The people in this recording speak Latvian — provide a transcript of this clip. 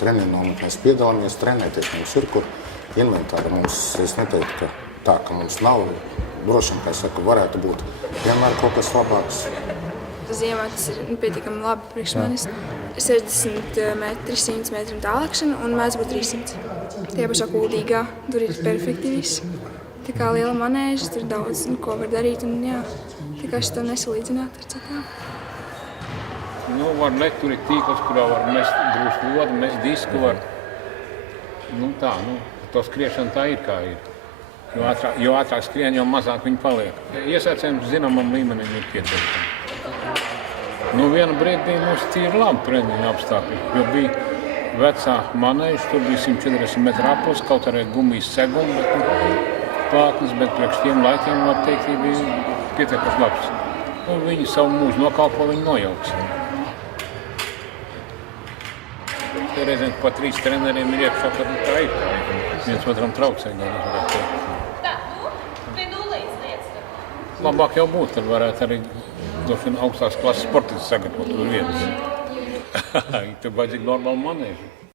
Treniņu nometnē mēs piedalāmies, trenēties mums ir, kur inventāri mums, es neteiktu, ka tā, ka mums nav, droši vien, kā es saku, varētu būt vienmēr kaut kas labāks. Ziemā tas ir pietiekami labi priekš manis. 60 metri, 100 metru tālākšana un mēdz būt 300. Tie pašā Kuldīgā, tur ir perfekti viss. Tā kā liela manēža, tur daudz, ko var darīt un jā, tā kā šito nesalīdzināt ar citām. Var lekt, tur ir tīkls, kurā var mest grūst lodu, mest disku var. To skriešana tā ir kā ir. Jo ātrāk skrien, jo mazāk viņi paliek. Iesācējums zināmam līmenim ir pietiekami. Vienu brīdi mums tīri labi treniņu apstākļi, jo bija vecā manēža, tur bija 140 metru aplis, kaut arī gumijas segumi, plātnes, bet priekš tiem laikiem, var teikt, bija pietiekams labs. Viņi savu mūžu nokalpo, viņi nojauks. Reizēm pa 3 treneriem ir iekšā, kad tā ir. Viens otram traucē, varētu teikt. Labāk jau būtu, tad varētu arī augstās klases sportisti sagatavot uz vietas. Tur vajadzīga normāla manēža.